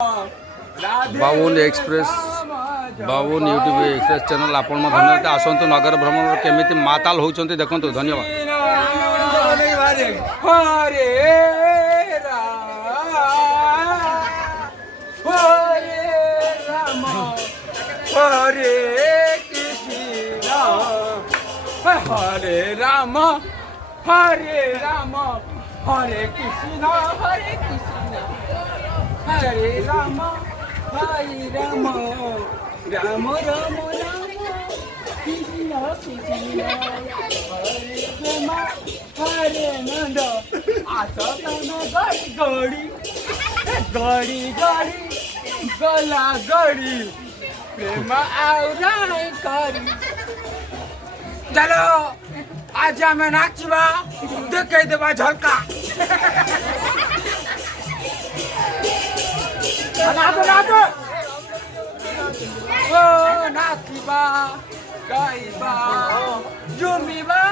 बाबुन express बाबुन YouTube express channel आपण धन्यवाद आसतु नगर भ्रमण केमी माताल होती देखो धन्यवाद। हरे राम हरे कृष्ण हरे राम हरे राम हरे कृष्ण हरे राम राम राम राम कृष्ण कृष्ण हरे राम हरे नंद आसतन गड़ी गड़ी गड़ी गला गड़ी प्रेम आउराई करी चलो आज आम नाचवा देखे देवा झलका ओ नाचवा गाइबा झूमिबा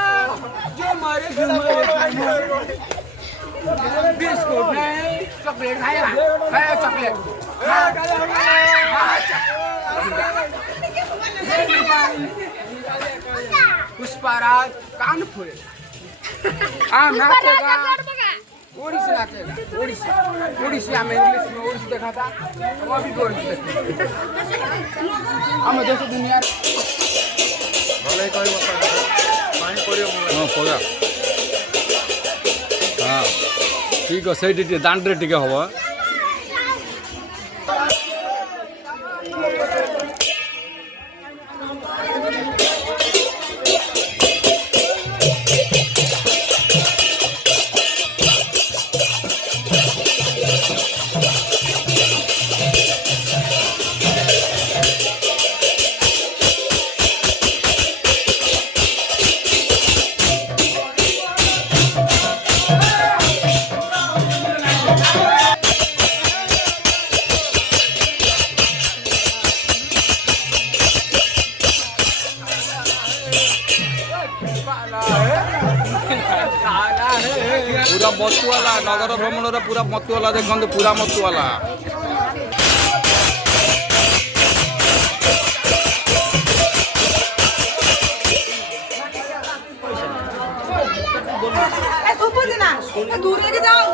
झूमरे बिस्कुट नहीं चॉकलेट खाया खाया चॉकलेट पुष्पाराज कानपुर आम नाचेगा ओडिसी नाचेगा ओडिसी ओडिसी हम इंग्लिश में ओडिसी देखा था हम अभी भी ओडिसी देखते हम देश दुनिया भले कहि पानी पड़ियो हाँ पड़ा हाँ ठीक है सही दांडे टे हम पूरा मतुवाला नगर भ्रमण पूरा मतुवाला देखते पूरा मतुवाला दूर लेके जाओ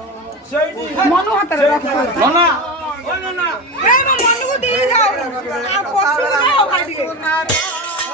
मनु हाथ ना मनु को दे जाओ आप पछुआ ना हो भाई दिए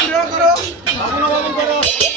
पूरा करो।